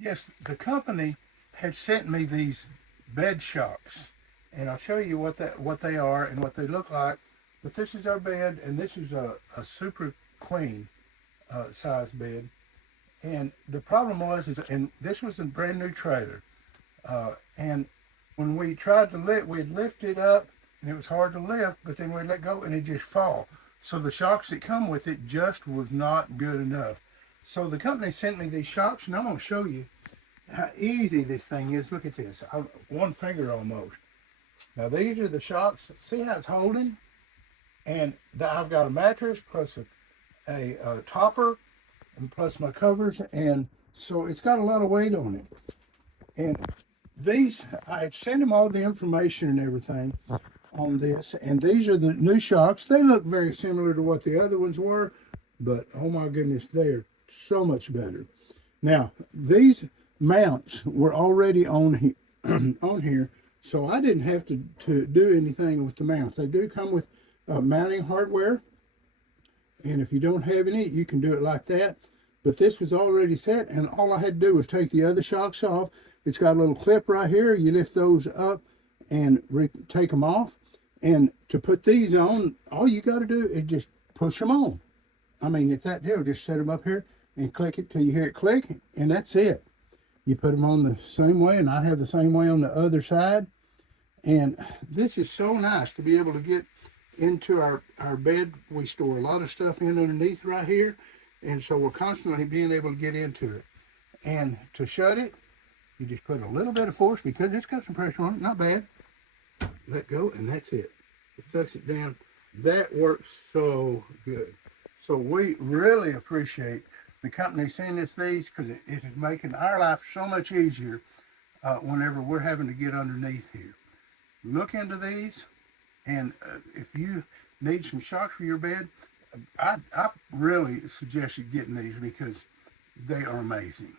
Yes, the company had sent me these bed shocks, and I'll show you what they are and what they look like. But this is our bed, and this is a super queen size bed. And the problem was, and this was a brand new trailer, and when we tried to lift, we'd lift it up, and it was hard to lift, but then we'd let go, and it just fall. So the shocks that come with it just was not good enough. So the company sent me these shocks, and I'm going to show you how easy this thing is. Look at this, one finger almost. Now these are the shocks. See how it's holding? And I've got a mattress plus a topper and plus my covers, and so it's got a lot of weight on it. And these, I sent them all the information and everything on this, and these are the new shocks. They look very similar to what the other ones were, but oh my goodness, they're so much better. Now these mounts were already on on here, so I didn't have to do anything with the mounts. They do come with mounting hardware, and if you don't have any, you can do it like that. But this was already set, and all I had to do was take the other shocks off. It's got a little clip right here. You lift those up and take them off. And to put these on, all you got to do is just push them on. I mean, it's that deal. Just set them up here and click it till you hear it click, and that's it. You put them on the same way, and I have the same way on the other side. And this is so nice to be able to get into our bed. We store a lot of stuff in underneath right here, and so we're constantly being able to get into it. And to shut it, you just put a little bit of force because it's got some pressure on it, not bad. Let go, and that's it. It sucks it down. That works so good. So we really appreciate the company sending us these, because it is making our life so much easier whenever we're having to get underneath here. Look into these, and if you need some shocks for your bed, I really suggest you getting these because they are amazing.